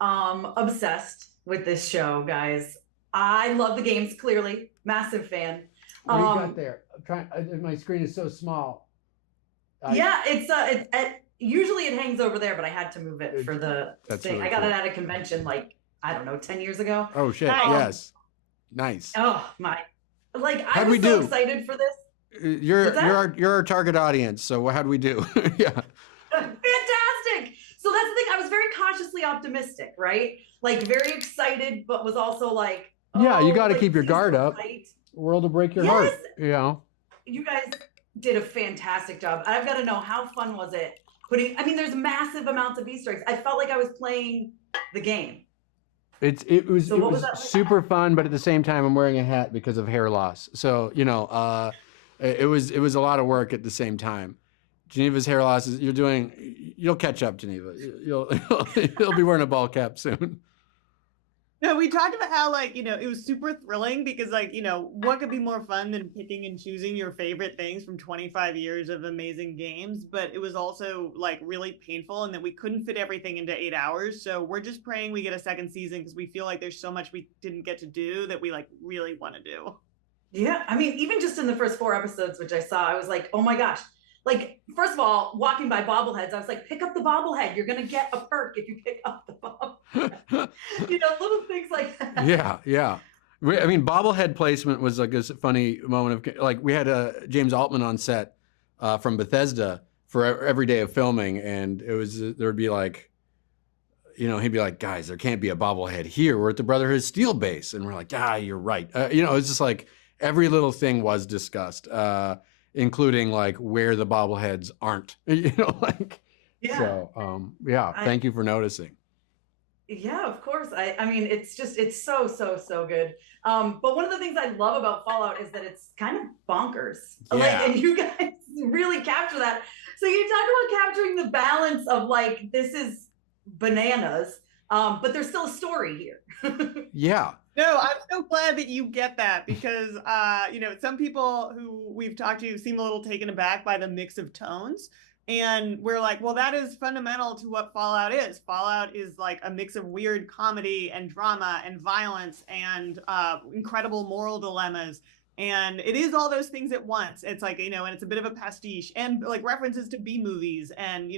Obsessed with this show, guys. I love the games, clearly. Massive fan. What do you got Um, there? I'm trying. My screen is so small. I yeah, usually it hangs over there, but I had to move it for the That's thing. really I got it cool. at a convention like, I don't know, 10 years ago. Oh shit! Nice. Yes, nice. Oh my, like I How'd we was so do? excited for this. You're What's that? you're our target audience. So how'd we do? Yeah. Fantastic. So that's the thing. I was very cautiously optimistic, right? Like very excited, but was also like, Yeah, you oh, got to like keep your please guard go up. right. World will break your Yes, heart. You know. you guys did a fantastic job. I've got to know, how fun was it putting? I mean, there's massive amounts of Easter eggs. I felt like I was playing the game. It was So it what was was that like? super fun, but at the same time, I'm wearing a hat because of hair loss. So it was a lot of work at the same time. Geneva's hair loss is you'll catch up, Geneva. You'll be wearing a ball cap soon. No, we talked about how it was super thrilling because what could be more fun than picking and choosing your favorite things from 25 years of amazing games, but it was also like really painful and that we couldn't fit everything into 8 hours. So we're just praying we get a second season because we feel like there's so much we didn't get to do that we like really want to do. Yeah, I mean, even just in the first 4 episodes, which I saw, I was like, oh my gosh. Like, first of all, walking by bobbleheads, I was like, pick up the bobblehead. You're going to get a perk if you pick up the bobblehead. Little things like that. Yeah, yeah. I mean, bobblehead placement was like a funny moment of like we had James Altman on set from Bethesda for every day of filming, and it was there would be like, he'd be like, guys, there can't be a bobblehead here. We're at the Brotherhood Steel base, and we're like, you're right. It's just like every little thing was discussed, including like where the bobbleheads aren't. Like Yeah. So thank you for noticing. Yeah, of course. I mean, it's so, so, so good. But one of the things I love about Fallout is that it's kind of bonkers. Yeah. Like, and you guys really capture that. So you talk about capturing the balance of like, this is bananas, but there's still a story here. Yeah. No, I'm so glad that you get that because, some people who we've talked to seem a little taken aback by the mix of tones. And we're like, well, that is fundamental to what Fallout is. Fallout is like a mix of weird comedy and drama and violence and incredible moral dilemmas. And it is all those things at once. It's like, and it's a bit of a pastiche and like references to B movies. And,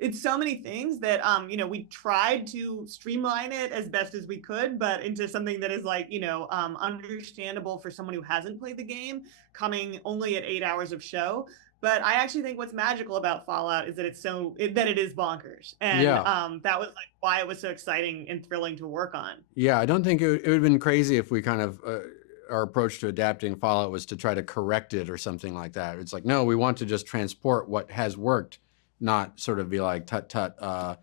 it's so many things that, we tried to streamline it as best as we could, but into something that is like, understandable for someone who hasn't played the game, coming only at 8 hours of show. But I actually think what's magical about Fallout is that it is bonkers. And that was like why it was so exciting and thrilling to work on. Yeah, I don't think it would have been crazy if we kind of, our approach to adapting Fallout was to try to correct it or something like that. It's like, no, we want to just transport what has worked, not sort of be like tut-tut to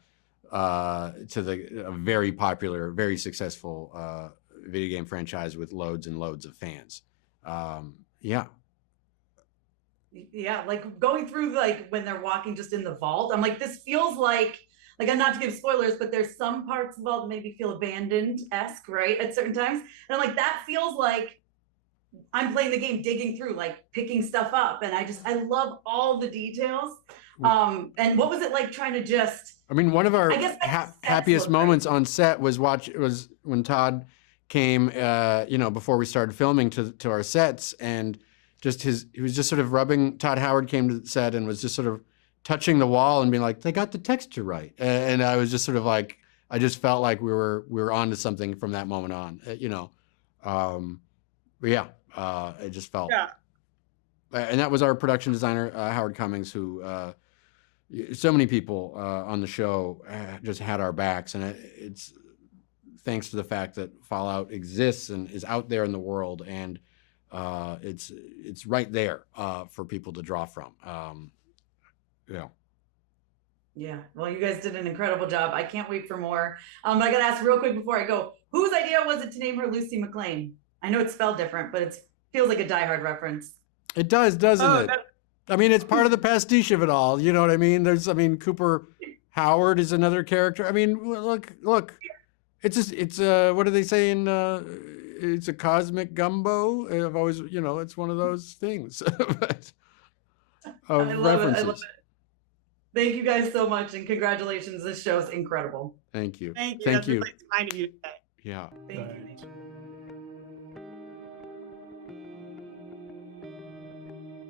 a very popular, very successful video game franchise with loads and loads of fans. Yeah. Yeah, like going through like when they're walking just in the vault, I'm like, this feels like I'm not to give spoilers, but there's some parts of the vault that maybe feel abandoned-esque, right? At certain times. And I'm like, that feels like I'm playing the game, digging through, like picking stuff up. And I love all the details. And what was it like trying to just, I mean, one of our happiest moments on set was when Todd came, before we started filming to our sets, and he was just sort of Todd Howard came to the set and was just sort of touching the wall and being like, they got the texture right. And I was just sort of like, I just felt like we were onto something from that moment on, it just felt. Yeah. And that was our production designer, Howard Cummings, who, so many people on the show just had our backs. And it's thanks to the fact that Fallout exists and is out there in the world, and it's right there for people to draw from. Yeah, well, you guys did an incredible job. I can't wait for more. I got to ask real quick before I go, whose idea was it to name her Lucy McLean? I know it's spelled different, but it feels like a Die Hard reference. It does, doesn't it? I mean, it's part of the pastiche of it all. You know what I mean? Cooper Howard is another character. I mean, look. It's what do they say in? It's a cosmic gumbo. I've always, it's one of those things. Of I love references. it. I love it. Thank you guys so much, and congratulations. This show's incredible. Thank you. Thank you. Thank That's you. really kind of you to say. Yeah. Thank you. Right.